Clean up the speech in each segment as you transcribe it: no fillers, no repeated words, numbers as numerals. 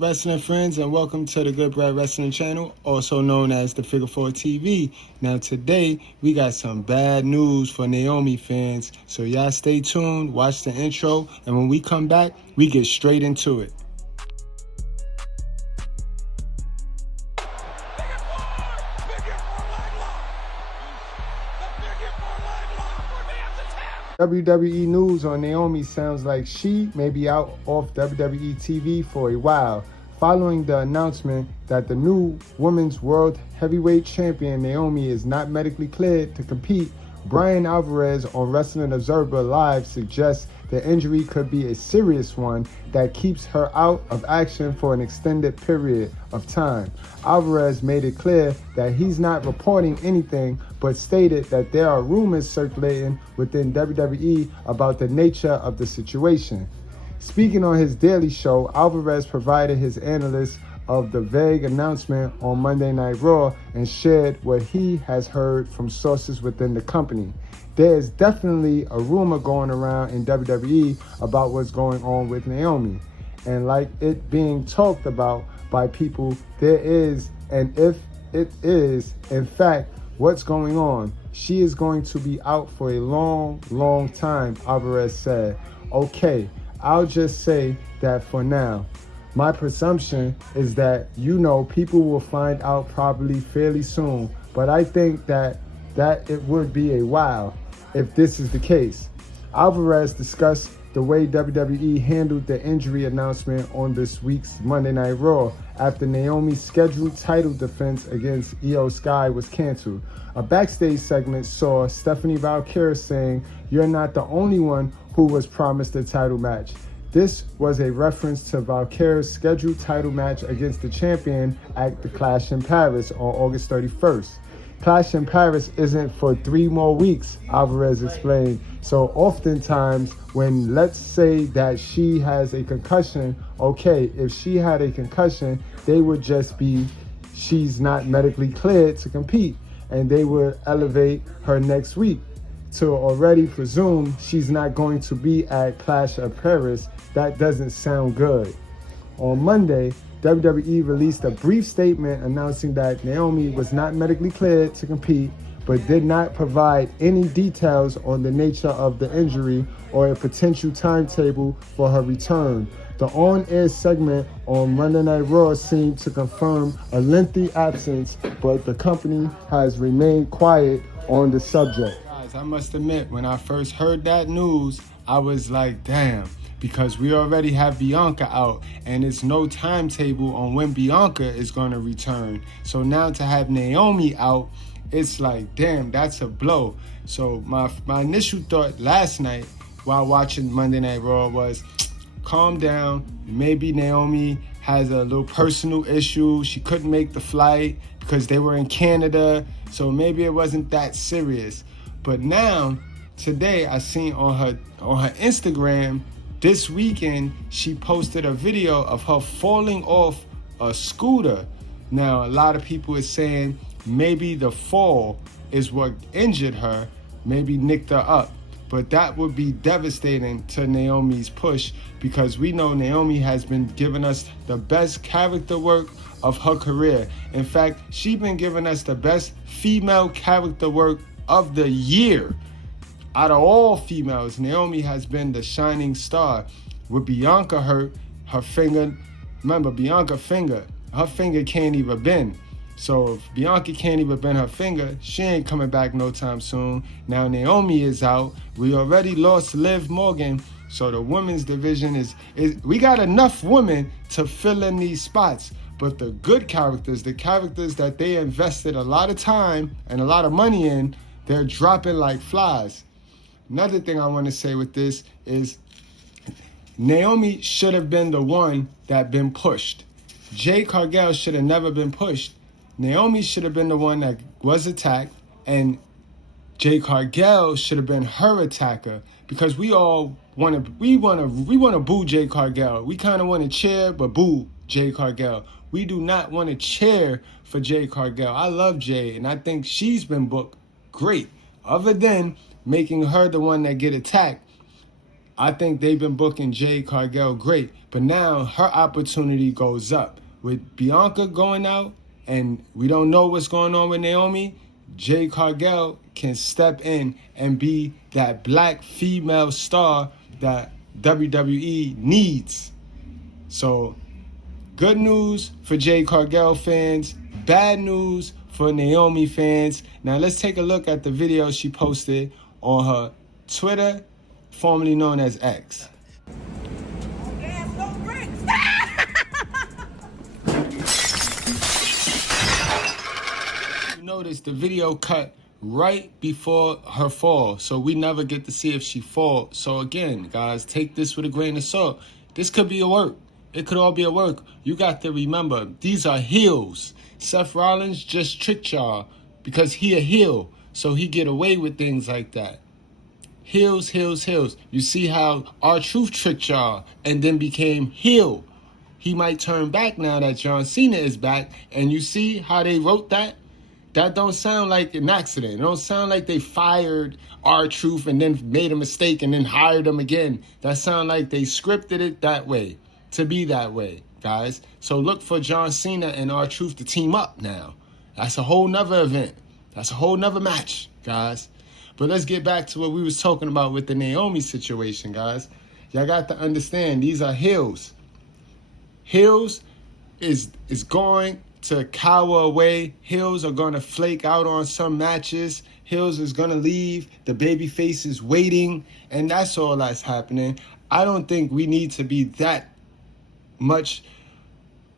wrestling friends, and welcome to the Good Bread Wrestling channel, also known as the Figure 4 TV. Now today, we got some bad news for Naomi fans, so y'all stay tuned, watch the intro, and when we come back, we get straight into it. WWE News on Naomi sounds like she may be out off WWE TV for a while, following the announcement that the new Women's World Heavyweight Champion Naomi is not medically cleared to compete. Brian Alvarez on Wrestling Observer Live suggests the injury could be a serious one that keeps her out of action for an extended period of time. Alvarez made it clear that he's not reporting anything, but stated that there are rumors circulating within WWE about the nature of the situation. Speaking on his daily show, Alvarez provided his analysis of the vague announcement on Monday Night Raw and shared what he has heard from sources within the company. There is definitely a rumor going around in WWE about what's going on with Naomi. And like it being talked about by people, there is, and if it is, in fact, what's going on, she is going to be out for a long time, Alvarez said. Okay, I'll just say that for now. My presumption is that, people will find out probably fairly soon, but I think that it would be a while if this is the case. Alvarez discussed the way WWE handled the injury announcement on this week's Monday Night Raw after Naomi's scheduled title defense against IYO SKY was canceled. A backstage segment saw Stephanie Valkyrie saying, "You're not the only one who was promised a title match." This was a reference to Valkyrie's scheduled title match against the champion at the Clash in Paris on August 31st. Clash in Paris isn't for 3 more weeks, Alvarez explained. So oftentimes when, let's say that she has a concussion, okay, if she had a concussion, they would just be, she's not medically cleared to compete, and they would elevate her next week. To already presume she's not going to be at Clash of Paris, that doesn't sound good. On Monday, WWE released a brief statement announcing that Naomi was not medically cleared to compete, but did not provide any details on the nature of the injury or a potential timetable for her return. The on-air segment on Monday Night Raw seemed to confirm a lengthy absence, but the company has remained quiet on the subject. I must admit, when I first heard that news, I was like, damn, because we already have Bianca out and it's no timetable on when Bianca is going to return. So now to have Naomi out, it's like, damn, that's a blow. So my initial thought last night while watching Monday Night Raw was, calm down. Maybe Naomi has a little personal issue. She couldn't make the flight because they were in Canada. So maybe it wasn't that serious. But now, today, I seen on her Instagram, this weekend, she posted a video of her falling off a scooter. Now, a lot of people are saying maybe the fall is what injured her, maybe nicked her up. But that would be devastating to Naomi's push, because we know Naomi has been giving us the best character work of her career. In fact, she's been giving us the best female character work of the year. Out of all females, Naomi has been the shining star. With Bianca hurt, her finger, remember Bianca finger, her finger can't even bend. So if Bianca can't even bend her finger, she ain't coming back no time soon. Now Naomi is out. We already lost Liv Morgan. So the women's division is we got enough women to fill in these spots. But the good characters, the characters that they invested a lot of time and a lot of money in, they're dropping like flies. Another thing I want to say with this is Naomi should have been the one that been pushed. Jade Cargill should have never been pushed. Naomi should have been the one that was attacked, and Jade Cargill should have been her attacker, because we all want to boo Jade Cargill. We kind of want to cheer but boo Jade Cargill. We do not want to cheer for Jade Cargill. I love Jade, and I think she's been booked great. Other than making her the one that get attacked, I think they've been booking Jade Cargill great, but now her opportunity goes up. With Bianca going out, and we don't know what's going on with Naomi, Jade Cargill can step in and be that black female star that WWE needs. So, good news for Jade Cargill fans, bad news for Naomi fans. Now let's take a look at the video she posted on her Twitter, formerly known as X. You notice the video cut right before her fall, so we never get to see if she falls. So again, guys, take this with a grain of salt. This could be a work. It could all be a work. You got to remember, these are heels. Seth Rollins just tricked y'all because he a heel, so he get away with things like that. Heels, heels, heels. You see how R-Truth tricked y'all and then became heel. He might turn back now that John Cena is back, and you see how they wrote that? That don't sound like an accident. It don't sound like they fired R-Truth and then made a mistake and then hired him again. That sound like they scripted it that way, to be that way, guys. So look for John Cena and R-Truth to team up now. That's a whole nother event. That's a whole nother match, guys. But let's get back to what we was talking about with the Naomi situation, guys. Y'all got to understand, these are heels. Heels is going to cower away. Heels are going to flake out on some matches. Heels is going to leave. The baby face is waiting. And that's all that's happening. I don't think we need to be that much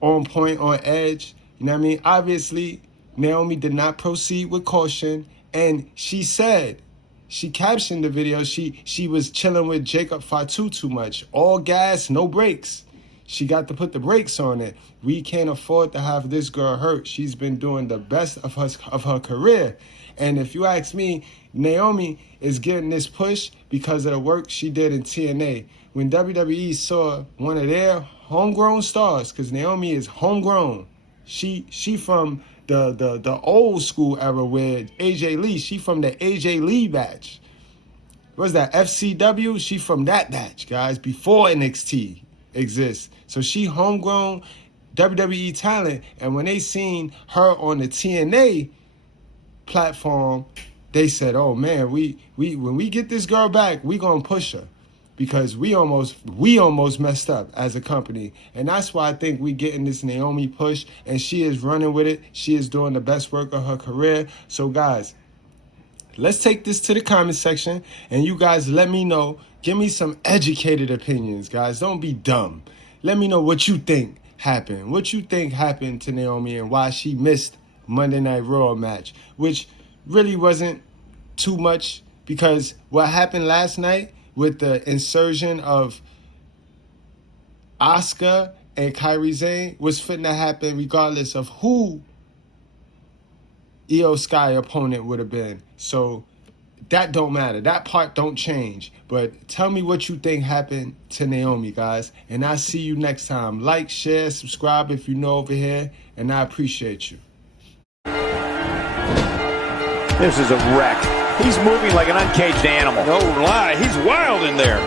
on point, on edge. You know what I mean? Obviously, Naomi did not proceed with caution. And she said, she captioned the video, she was chilling with Jacob Fatu too much. All gas, no brakes. She got to put the brakes on it. We can't afford to have this girl hurt. She's been doing the best of her career. And if you ask me, Naomi is getting this push because of the work she did in TNA. When WWE saw one of their homegrown stars, because Naomi is homegrown. She from the old school era where AJ Lee, she from the AJ Lee batch. What's that, FCW? She from that batch, guys, before NXT exists. So she homegrown WWE talent, and when they seen her on the TNA platform, they said, oh man, we when we get this girl back, we gonna push her. Because we almost messed up as a company. And that's why I think we getting this Naomi push, and she is running with it. She is doing the best work of her career. So guys, let's take this to the comment section, and you guys let me know. Give me some educated opinions, guys. Don't be dumb. Let me know what you think happened. What you think happened to Naomi and why she missed Monday Night Raw match, which really wasn't too much, because what happened last night with the insertion of Asuka and Kairi Sane was fitting to happen regardless of who IYO SKY opponent would have been. So that don't matter. That part don't change. But tell me what you think happened to Naomi, guys. And I'll see you next time. Like, share, subscribe if you're new over here. And I appreciate you. This is a wreck. He's moving like an uncaged animal. No lie, he's wild in there.